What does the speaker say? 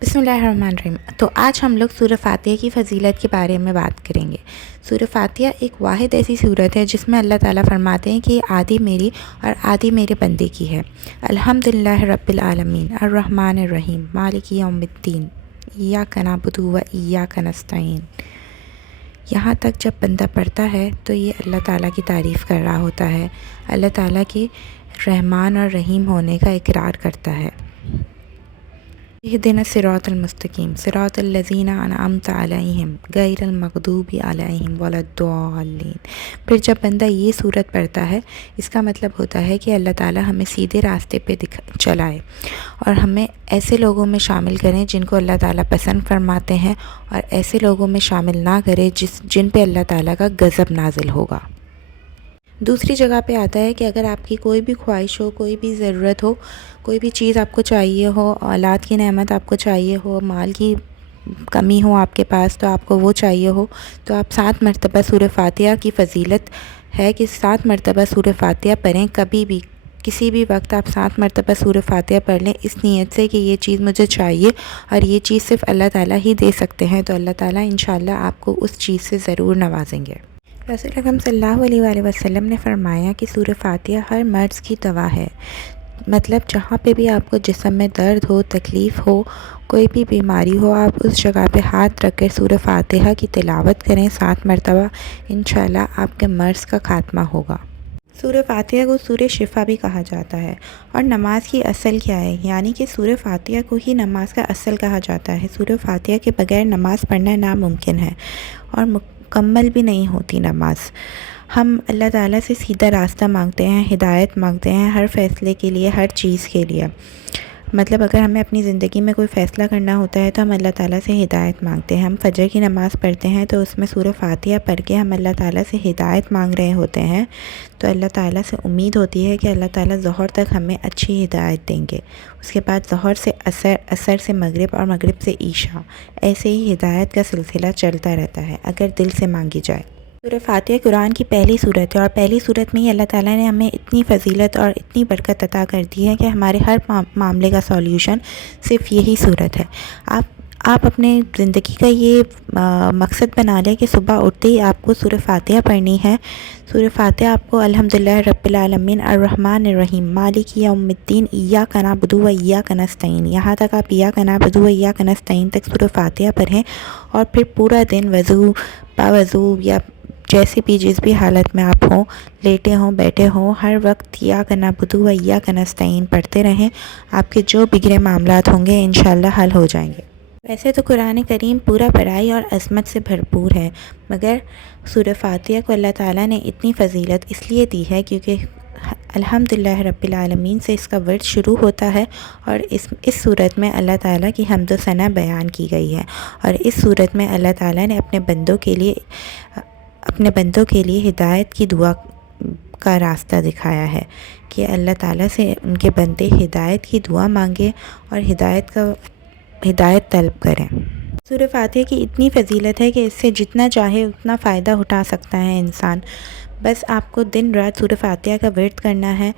बिस्मिल्लाहिर्रहमानिर्रहीम। तो आज हम लोग सूरह फातिहा की फ़जीलत के बारे में बात करेंगे। सूरह फातिहा एक वाहिद ऐसी सूरत है जिसमें अल्लाह ताला फरमाते हैं कि आधी मेरी और आधी मेरे बंदे की है। अल्हम्दुलिल्लाहि रब्बिल आलमीन अर्रहमानिर रहीम मालिकी यौमिद्दीन इय्याका नअबुदु व इय्याका नस्तईन। यहाँ तक जब बंदा पढ़ता है तो ये अल्लाह ताला की तारीफ़ कर रहा होता है, अल्लाह ताला के रहमान और रहीम होने का इकरार करता है। इहदिना सिरातल मुस्तकीम सिरातल लज़ीना अनअमता अलैहिम गैरिल मग़दूबि अलैहिम वलद्दाल्लीन। फिर जब बंदा ये सूरत पढ़ता है, इसका मतलब होता है कि अल्लाह ताला हमें सीधे रास्ते पे चलाए और हमें ऐसे लोगों में शामिल करें जिनको अल्लाह ताला पसंद फरमाते हैं, और ऐसे लोगों में शामिल ना करें जिन पे अल्लाह ताला का गज़ब नाजिल होगा। दूसरी जगह पे आता है कि अगर आपकी कोई भी ख्वाहिश हो, कोई भी ज़रूरत हो, कोई भी चीज़ आपको चाहिए हो, औलाद की नेमत आपको चाहिए हो, माल की कमी हो आपके पास तो आपको वो चाहिए हो, तो आप 7 मरतबा सूरह फातिहा की फ़जीलत है कि 7 मरतबा सूरह फातिहा पढ़ें। कभी भी किसी भी वक्त आप 7 मरतबा सूरह फातिहा पढ़ लें इस नीयत से कि ये चीज़ मुझे चाहिए और ये चीज़ सिर्फ़ अल्लाह ताला ही दे सकते हैं, तो अल्लाह ताला इंशाअल्लाह आपको उस चीज़ से ज़रूर नवाजेंगे। रसूल अकरम सल्लल्लाहु अलैहि वसल्लम ने फ़रमाया कि सूरह फातिहा हर मर्ज़ की दवा है। मतलब जहाँ पे भी आपको जिस्म में दर्द हो, तकलीफ़ हो, कोई भी बीमारी हो, आप उस जगह पे हाथ रख कर सूरह फातिहा की तिलावत करें 7 मरतबा, इंशाअल्लाह आपके मर्ज़ का ख़ात्मा होगा। सूरह फातिहा को सूरह शिफा भी कहा जाता है। और नमाज की असल क्या है, यानी कि सूरह फातिहा को ही नमाज का असल कहा जाता है। सूरह फातिहा के बगैर नमाज़ पढ़ना नामुमकिन है और मुकम्मल भी नहीं होती नमाज। हम अल्लाह ताला से सीधा रास्ता मांगते हैं, हिदायत मांगते हैं हर फ़ैसले के लिए, हर चीज़ के लिए। मतलब अगर हमें अपनी ज़िंदगी में कोई फ़ैसला करना होता है तो हम अल्लाह ताला से हिदायत मांगते हैं। हम फ़जर की नमाज़ पढ़ते हैं तो उसमें सूरह फातिहा पढ़ के हम अल्लाह ताला से हिदायत मांग रहे होते हैं, तो अल्लाह ताला से उम्मीद होती है कि अल्लाह ताला ज़ोहर तक हमें अच्छी हिदायत देंगे। उसके बाद ज़ोहर से असर, असर से मगरिब और मगरिब से ईशा, ऐसे ही हिदायत का सिलसिला चलता रहता है अगर दिल से मांगी जाए। सूरह फातिहा कुरान की पहली सूरत है और पहली सूरत में ही अल्लाह ताला ने हमें इतनी फ़जीलत और इतनी बरकत अता कर दी है कि हमारे हर मामले का सॉल्यूशन सिर्फ़ यही सूरत है। आप अपने ज़िंदगी का ये मकसद बना लें कि सुबह उठते ही आपको सूरह फातिहा पढ़नी है। सूरह फातिहा आपको अल्हम्दुलिल्लाहि रब्बिल आलमीन अर्रहमानिर रहीम मालिकी यौमिद्दीन इय्याका नअबुदु व इय्याका नस्तईन, यहाँ तक आप इय्याका नअबुदु व इय्याका नस्तईन तक सूरह फातिहा पढ़ें और फिर पूरा दिन वज़ू, बावज़ू या जैसे भी जिस भी हालत में आप हों, लेटे हों, बैठे हों, हर वक्त इय्याका नअबुदु व इय्याका नस्तईन पढ़ते रहें। आपके जो बिगड़े मामलात होंगे इंशाअल्लाह हल हो जाएंगे। वैसे तो कुरान करीम पूरा बड़ाई और अज़मत से भरपूर है, मगर सूरह फातिहा को अल्लाह ताला ने इतनी फ़जीलत इसलिए दी है क्योंकि अल्हम्दुलिल्लाह रब्बिल आलमीन से इसका वर्ड शुरू होता है और इस सूरत में अल्लाह ताला की हम्द व सना बयान की गई है। और इस सूरत में अल्लाह ताला ने अपने बंदों के लिए हिदायत की दुआ का रास्ता दिखाया है कि अल्लाह ताला से उनके बंदे हिदायत की दुआ मांगे और हिदायत तलब करें। सूरह फातिहा की इतनी फ़जीलत है कि इससे जितना चाहे उतना फ़ायदा उठा सकता है इंसान। बस आपको दिन रात सूरह फातिहा का वर्द करना है